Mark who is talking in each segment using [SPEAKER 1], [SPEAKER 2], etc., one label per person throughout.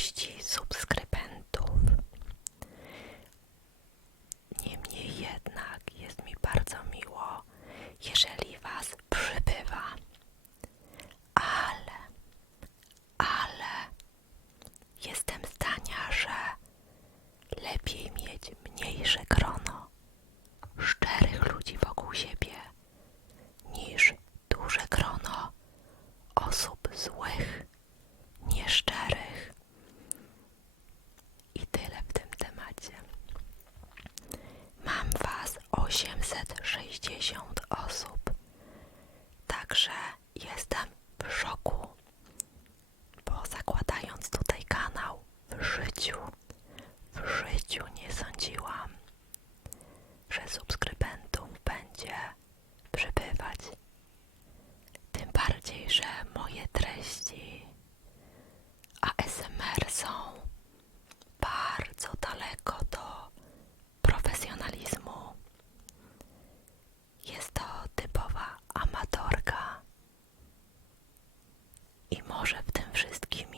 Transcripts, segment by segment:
[SPEAKER 1] postiço wszystkim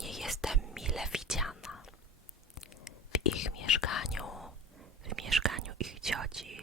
[SPEAKER 1] nie jestem mile widziana. W ich mieszkaniu, w mieszkaniu ich cioci,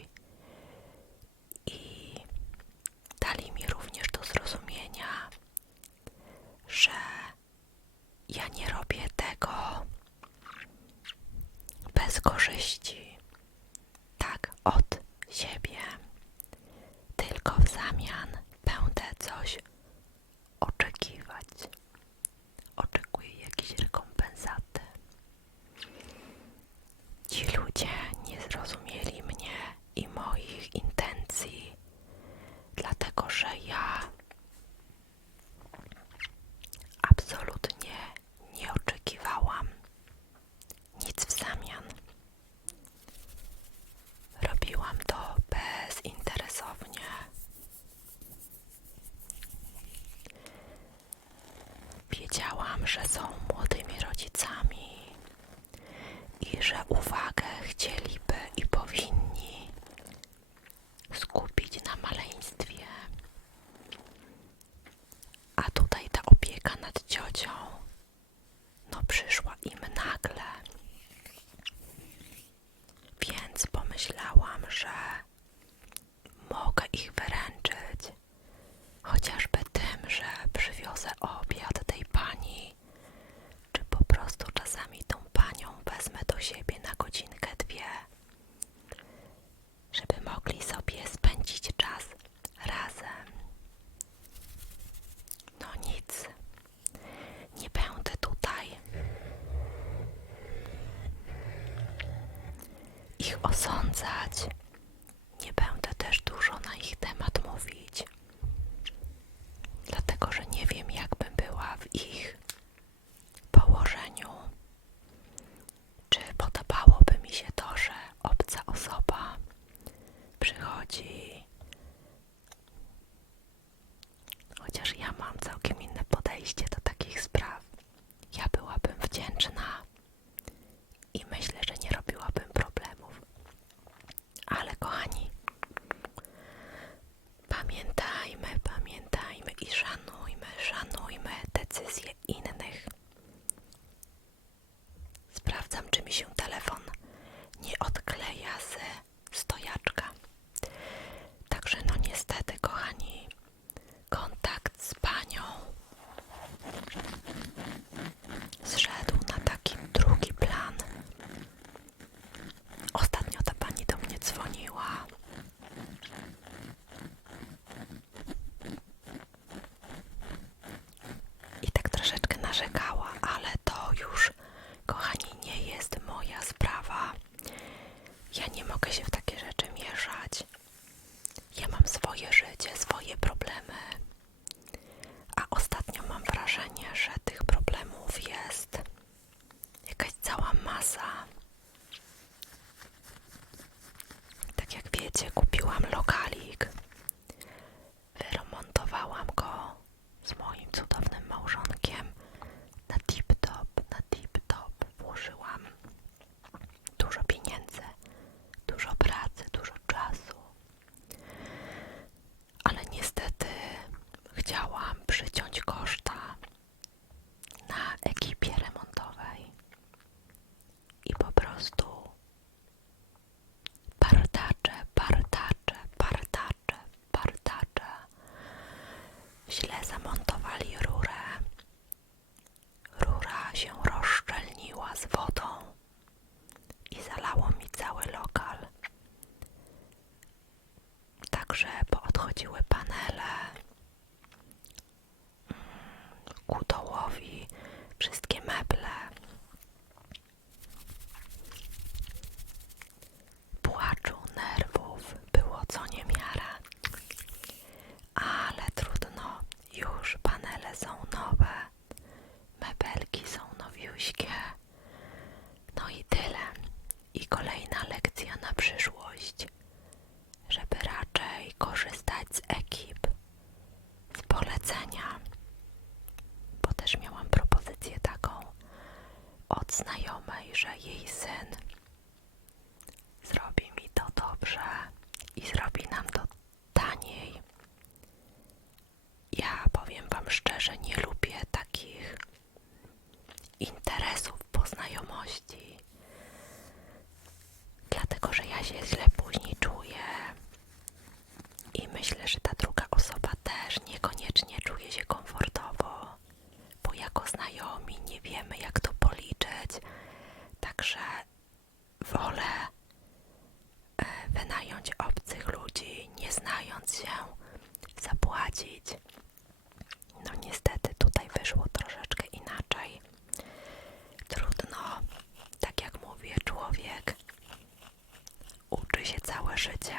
[SPEAKER 1] Ja nie mogę się w takie rzeczy mieszać. Ja mam swoje życie, swoje problemy. A ostatnio mam wrażenie, że tych problemów jest jakaś cała masa. Tak jak wiecie, kupiłam lokalik szczerze nie 世界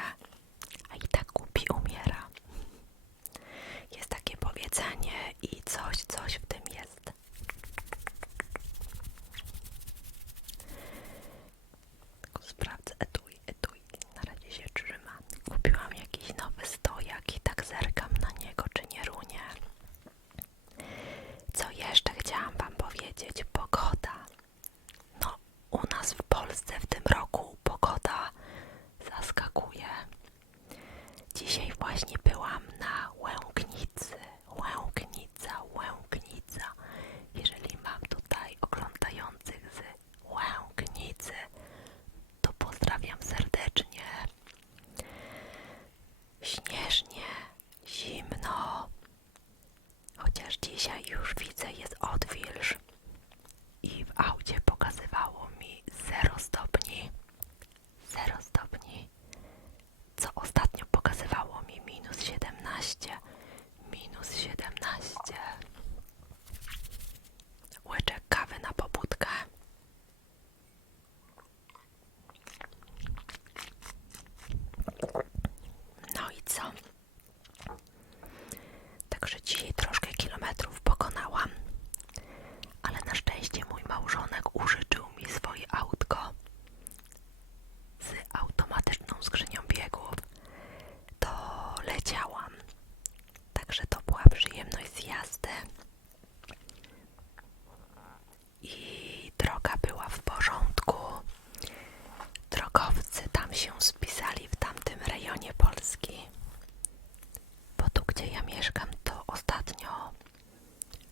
[SPEAKER 1] mieszkam, to ostatnio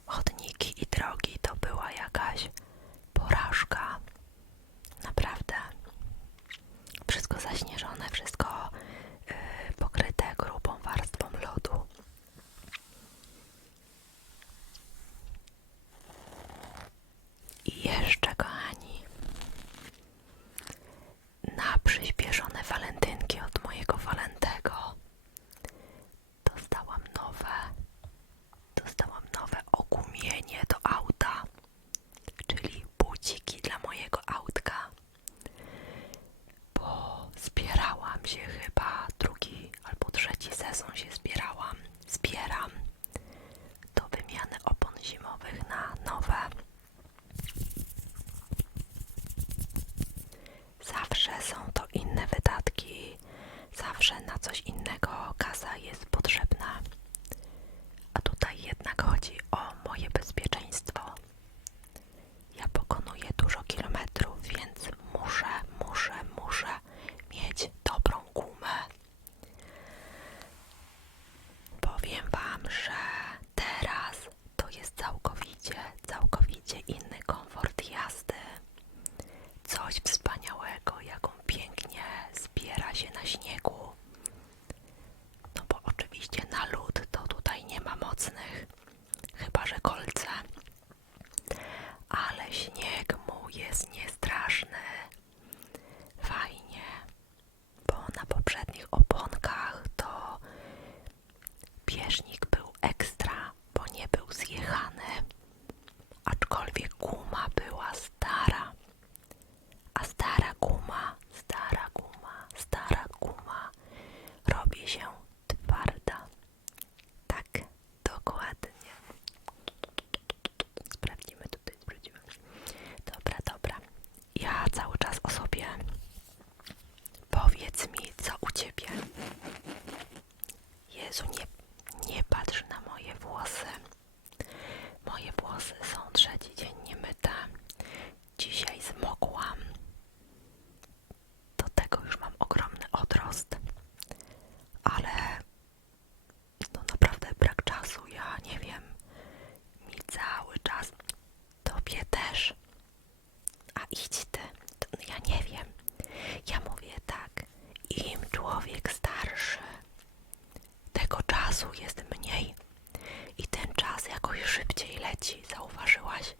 [SPEAKER 1] chodniki i drogi to była jakaś porażka. Naprawdę. Wszystko zaśnieżone, wszystko końcu nie, nie patrz na moje włosy. Moje włosy są trzeci dzień niemyte. Dzisiaj zmokłam. Do tego już mam ogromny odrost, ale no naprawdę brak czasu, ja nie wiem. Mi cały czas tobie też. A idź ty, ja nie wiem. jest mniej i ten czas jakoś szybciej leci, zauważyłaś?